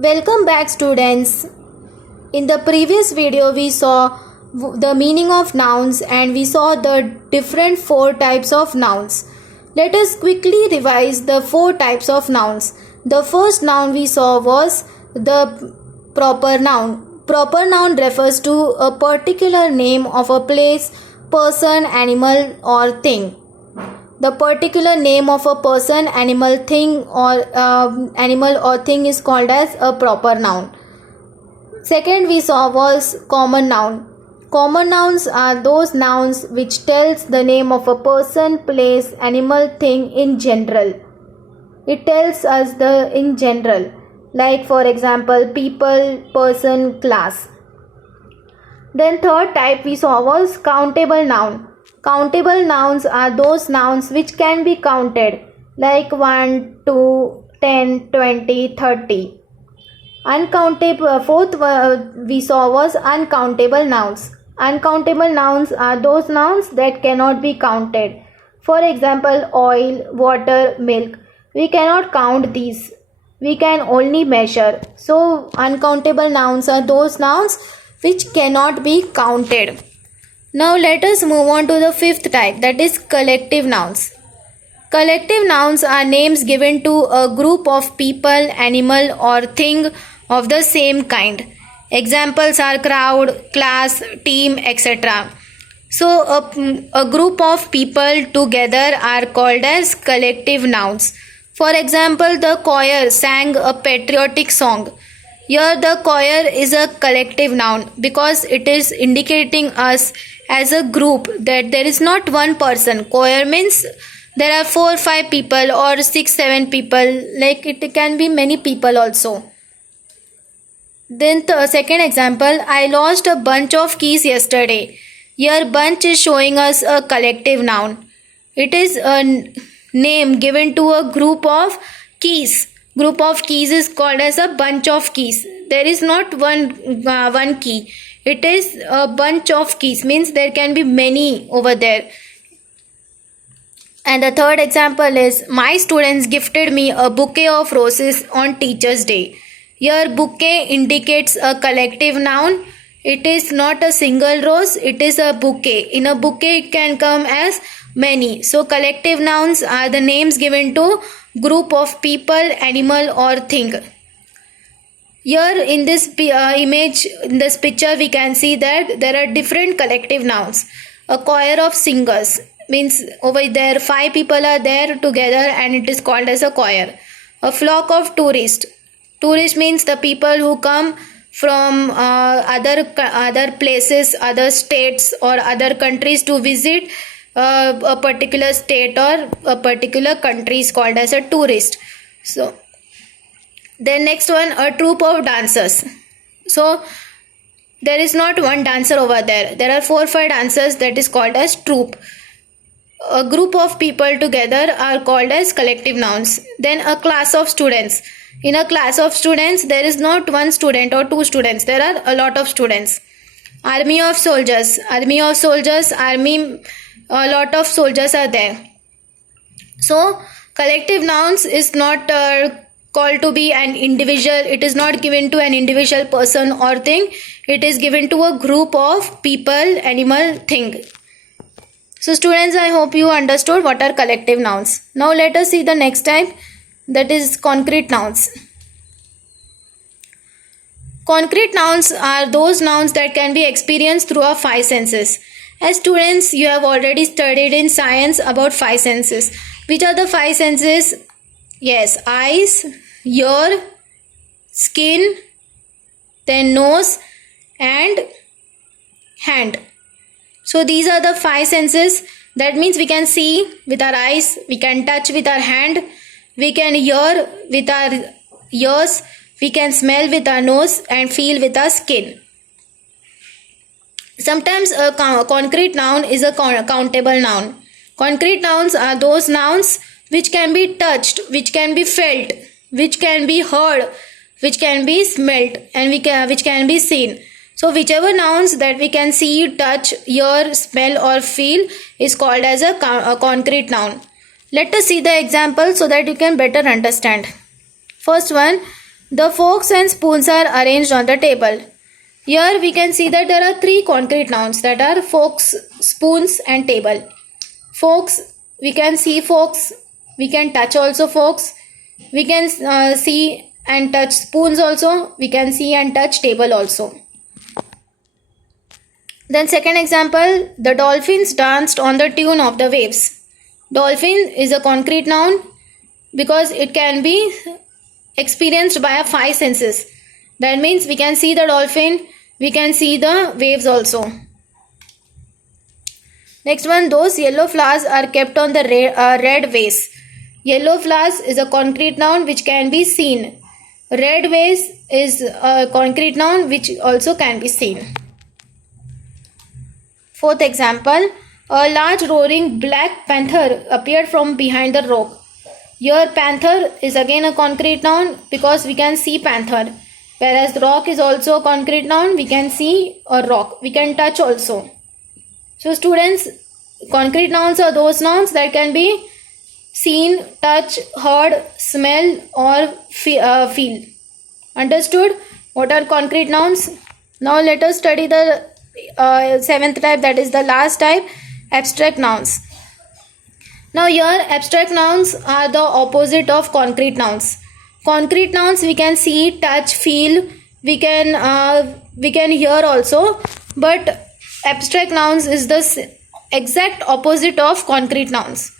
Welcome back, students. In the previous video we saw the meaning of nouns and we saw the different four types of nouns. Let us quickly revise the four types of nouns. The first noun we saw was the proper noun. Proper noun refers to a particular name of a place, person, animal or thing. The particular name of a person, animal, thing or thing is called as a proper noun. Second we saw was common noun. Common nouns are those nouns which tells the name of a person, place, animal, thing in general. It tells us the in general, like for example people, person, class. Then third type we saw was countable noun. Countable nouns are those nouns which can be counted, like 1, 2, 10, 20, 30. Uncountable, fourth we saw was uncountable nouns. Uncountable nouns are those nouns that cannot be counted. For example, oil, water, milk. We cannot count these. We can only measure. So, uncountable nouns are those nouns which cannot be counted. Now let us move on to the fifth type, that is collective nouns. Collective nouns are names given to a group of people, animal or thing of the same kind. Examples are crowd, class, team, etc. So a group of people together are called as collective nouns. For example, the choir sang a patriotic song. Here the choir is a collective noun because it is indicating us as a group that there is not one person. Choir means there are 4 or 5 people or 6 7 people, like it can be many people also. Then the second example, I lost a bunch of keys yesterday. Here bunch is showing us a collective noun. It is a name given to a group of keys. Group of keys is called as a bunch of keys. There is not one key. It is a bunch of keys, means there can be many over there. And the third example is, my students gifted me a bouquet of roses on Teachers' Day. Here bouquet indicates a collective noun. It is not a single rose, it is a bouquet. In a bouquet it can come as many. So collective nouns are the names given to group of people, animal or thing. Here in this image, in this picture, we can see that there are different collective nouns. A choir of singers means over there 5 people are there together and it is called as a choir. A flock of tourists. Tourist means the people who come from other places, other states or other countries to visit a particular state or a particular country is called as a tourist. So then next one, a troupe of dancers. So there is not one dancer over there. There are 4 or 5 dancers, that is called as troupe. A group of people together are called as collective nouns. Then a class of students. In a class of students, there is not one student or 2 students. There are a lot of students. Army of soldiers. Army of soldiers. Army, a lot of soldiers are there. So collective nouns is not called to be an individual. It is not given to an individual person or thing. It is given to a group of people, animal, thing. So students, I hope you understood what are collective nouns. Now let us see the next type, that is concrete nouns. Concrete nouns are those nouns that can be experienced through our 5 senses. As students, you have already studied in science about 5 senses. Which are the 5 senses? Yes, eyes, ear, skin, then nose and hand. So these are the 5 senses. That means we can see with our eyes, we can touch with our hand, we can hear with our ears, we can smell with our nose and feel with our skin. Sometimes a concrete noun is a countable noun. Concrete nouns are those nouns which can be touched, which can be felt, which can be heard, which can be smelt and which can be seen. So whichever nouns that we can see, touch, hear, smell or feel is called as a concrete noun. Let us see the example so that you can better understand. First one, The forks and spoons are arranged on the table. Here we can see that there are three concrete nouns, that are forks, spoons and table. Forks, we can see forks, we can touch also forks, we can see and touch spoons also, we can see and touch table also. Then second example, the dolphins danced on the tune of the waves. Dolphin is a concrete noun because it can be experienced by our five senses. That means we can see the dolphin, we can see the waves also. Next one, those yellow flowers are kept on the red vase. Yellow flowers is a concrete noun which can be seen. Red vase is a concrete noun which also can be seen. Fourth example, a large roaring black panther appeared from behind the rock. Here panther is again a concrete noun because we can see panther. Whereas rock is also a concrete noun, we can see a rock. We can touch also. So students, concrete nouns are those nouns that can be seen, touch, heard, smell or feel. Understood? What are concrete nouns? Now let us study the seventh type, that is the last type, abstract nouns. Now here abstract nouns are the opposite of concrete nouns. Concrete nouns we can see, touch, feel, we can hear also, but abstract nouns is the exact opposite of concrete nouns.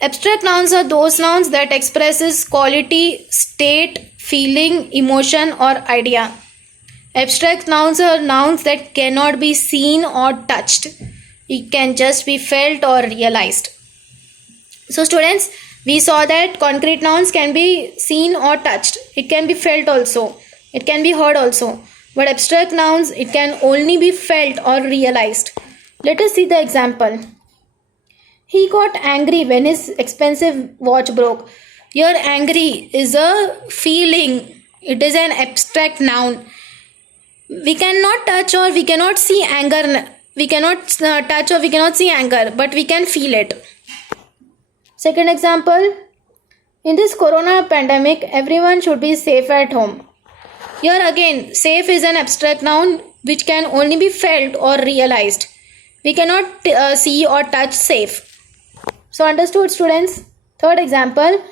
Abstract nouns are those nouns that expresses quality, state, feeling, emotion or idea. Abstract nouns are nouns that cannot be seen or touched. It can just be felt or realized. So students, we saw that concrete nouns can be seen or touched. It can be felt also. It can be heard also. But abstract nouns, it can only be felt or realized. Let us see the example. He got angry when his expensive watch broke. Here angry is a feeling. It is an abstract noun. We cannot touch or we cannot see anger. We cannot touch or we cannot see anger, but we can feel it. Second example, in this corona pandemic, everyone should be safe at home. Here again, safe is an abstract noun which can only be felt or realized. We cannot see or touch safe. So understood students? Third example,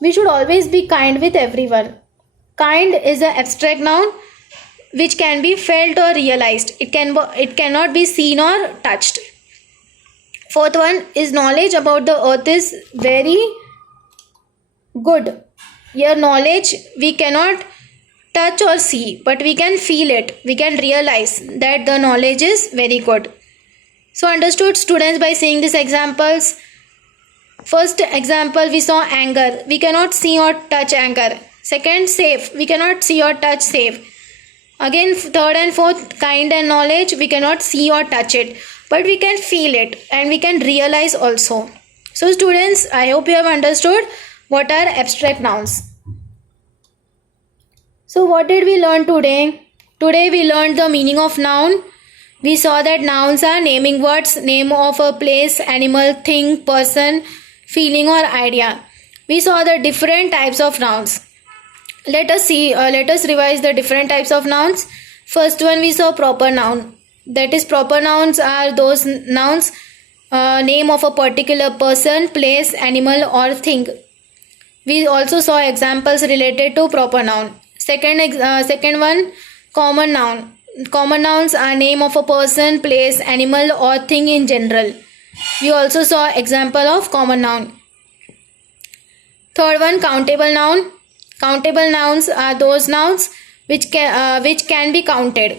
we should always be kind with everyone. Kind is an abstract noun which can be felt or realized. It cannot be seen or touched. Fourth one is knowledge about the earth is very good. Here knowledge we cannot touch or see, but we can feel it. We can realize that the knowledge is very good. So understood students by seeing these examples. First example, we saw anger. We cannot see or touch anger. Second, safe. We cannot see or touch safe. Again, third and fourth, kind and knowledge. We cannot see or touch it, but we can feel it and we can realize also. So students, I hope you have understood what are abstract nouns. So what did we learn today? Today we learned the meaning of noun. We saw that nouns are naming words, name of a place, animal, thing, person, feeling or idea. We saw the different types of nouns. Let us revise the different types of nouns. First one, we saw proper noun. That is, proper nouns are those nouns, name of a particular person, place, animal or thing. We also saw examples related to proper noun. Second one, common noun. Common nouns are name of a person, place, animal or thing in general. We also saw example of common noun. Third one, countable noun. Countable nouns are those nouns which can be counted,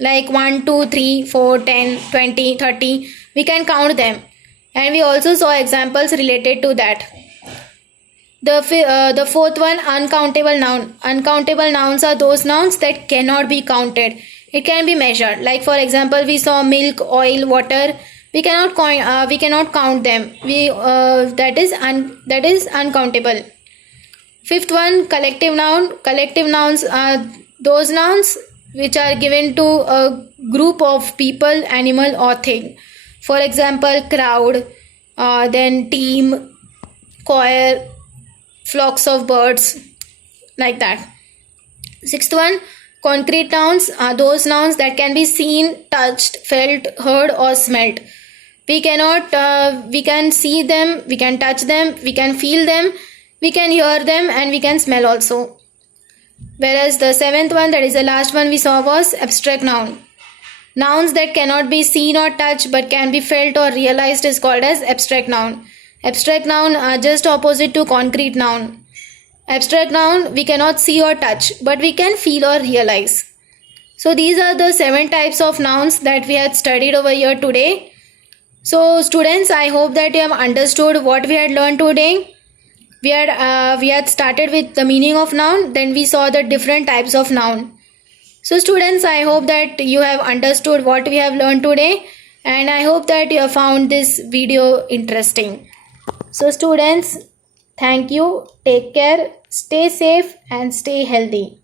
like 1, 2, 3, 4, 10, 20, 30. We can count them, and we also saw examples related to that. The fourth one, uncountable noun. Uncountable nouns are those nouns that cannot be counted. It can be measured. Like for example, we saw milk, oil, water. We cannot count them. That is uncountable. Fifth one, collective noun. Collective nouns are those nouns which are given to a group of people, animal or thing. For example, crowd, then team, choir, flocks of birds, like that. Sixth one, concrete nouns are those nouns that can be seen, touched, felt, heard, or smelt. We can see them, we can touch them, we can feel them, we can hear them, and we can smell also. Whereas the seventh one, that is the last one we saw, was abstract noun. Nouns that cannot be seen or touched but can be felt or realized is called as abstract noun. Abstract noun are just opposite to concrete noun. Abstract noun we cannot see or touch, but we can feel or realize. So these are the 7 types of nouns that we had studied over here today. So students, I hope that you have understood what we had learned today. We had started with the meaning of noun, then we saw the different types of noun. So students, I hope that you have understood what we have learned today, and I hope that you have found this video interesting. So students, thank you, take care, stay safe and stay healthy.